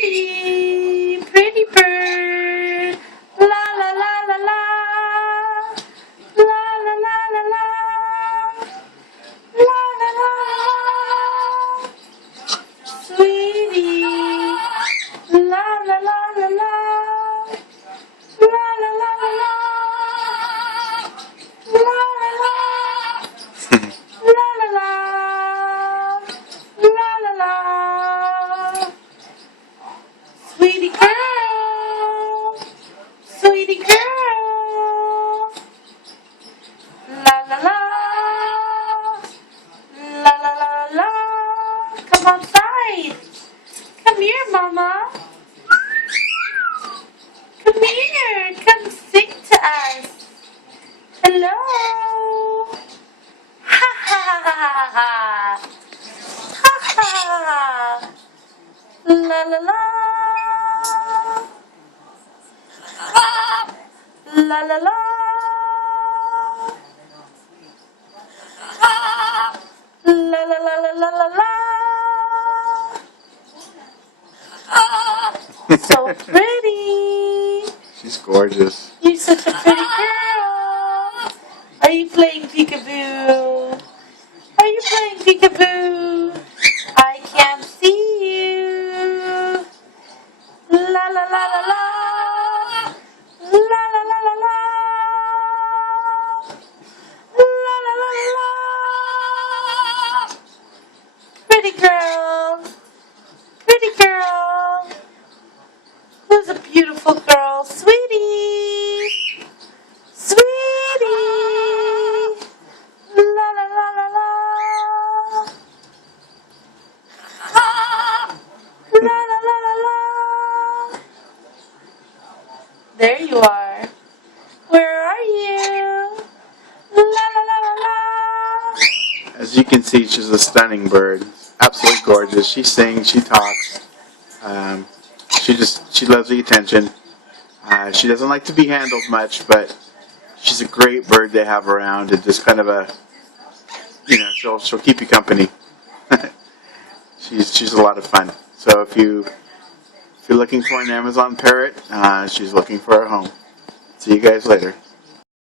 Pretty, pretty bird. La la la la la. La la la la la. La la la la. Sweetie. La la la la la. La la la la la. La la la. La la la. La la la. Sweetie girl. Sweetie girl. La la la. La la la la. Come outside. Come here, mama. Come here. Come sing to us. Hello. Ha ha ha ha ha. Ha ha. La la la. La la la. La la la la la la la. So pretty. She's gorgeous. You're such a pretty girl. Are you playing peekaboo? Are you playing peekaboo? I can't see you. La la la la la. La la la la la. La la la la la. Pretty girl. Pretty girl. Who's a beautiful girl? Sweetie. Sweetie. La la la la la. La la la la la. There you are. Where are you? La la la la la. As you can see, she's a stunning bird. Absolutely gorgeous. She sings, she talks. She loves the attention. She doesn't like to be handled much, but she's a great bird to have around. And just kind of a, she'll keep you company. She's a lot of fun. So if you're looking for an Amazon parrot, she's looking for a home. See you guys later.